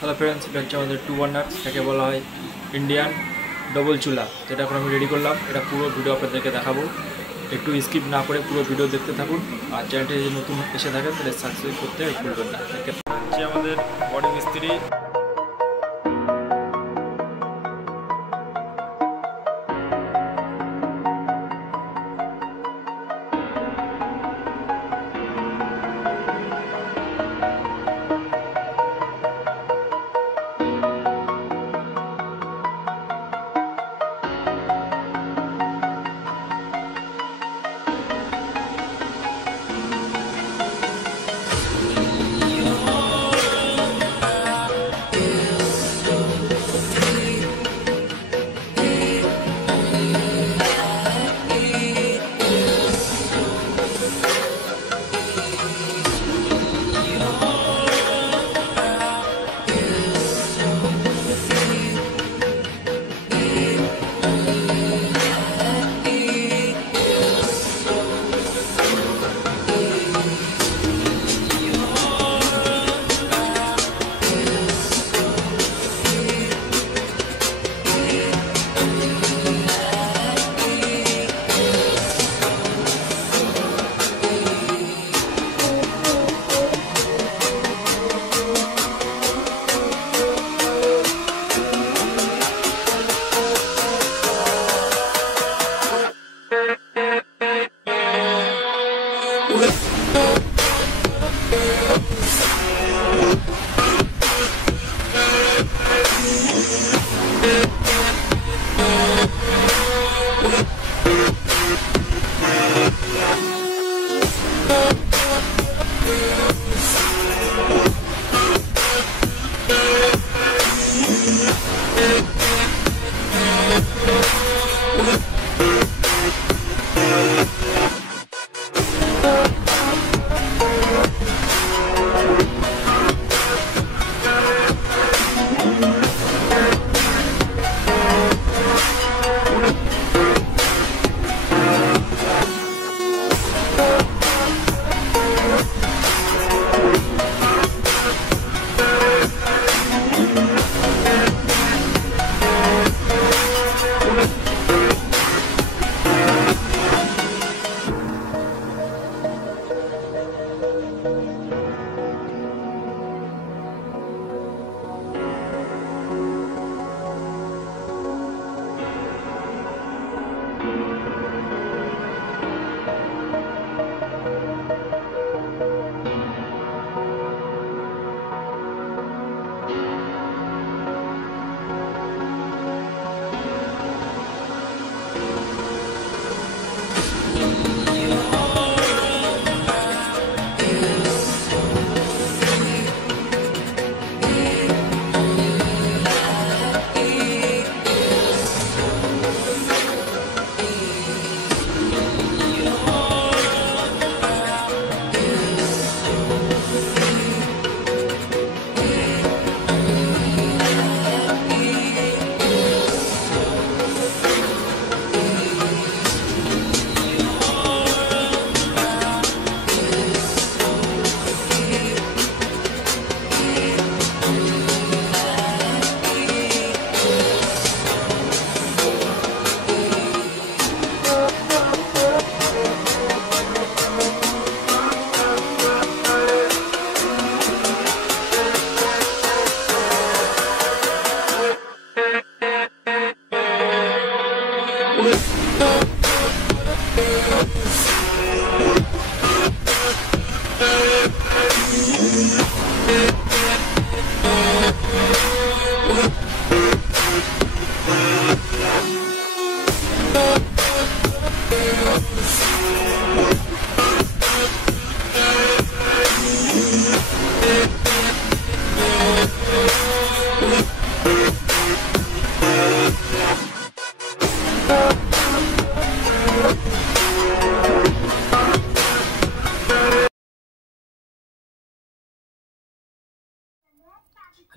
Hello friends, এটা হচ্ছে আমাদের 2 বার্নার, এটাকে বলা হয় ইন্ডিয়ান ডবল চুলা। যেটা এখন আমি রেডি করলাম, এটা পুরো ভিডিও আপনাদেরকে দেখাবো। একটু স্কিপ না করে পুরো ভিডিও দেখতে থাকুন। আর চ্যানেলটি যদি নতুন এসে থাকেন তাহলে সাবস্ক্রাইব করতে ভুলবেন না। হচ্ছে আমাদের বডি মিস্ত্রি।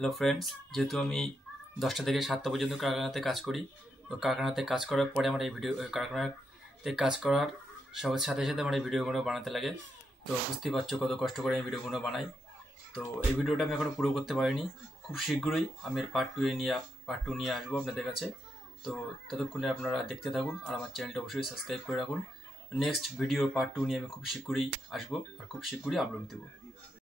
হ্যালো ফ্রেন্ডস, যেহেতু আমি 10টা থেকে 7টা পর্যন্ত কারখানাতে কাজ করি, তো কারখানাতে কাজ করার পরে আমার এই কারখানাতে কাজ করার সবার সাথে সাথে আমার এই ভিডিওগুলো বানাতে লাগে। তো বুঝতেই পারছো কত কষ্ট করে আমি ভিডিওগুলো বানাই। তো এই ভিডিওটা আমি এখনো পুরো করতে পারিনি, খুব শীঘ্রই আমি এর পার্ট টু নিয়ে আসবো আপনাদের কাছে। তো ততক্ষণে আপনারা দেখতে থাকুন আর আমার চ্যানেলটা অবশ্যই সাবস্ক্রাইব করে রাখুন। নেক্সট ভিডিও পার্ট টু নিয়ে আমি খুব শীঘ্রই আসবো আর খুব শীঘ্রই আপলোড দেবো।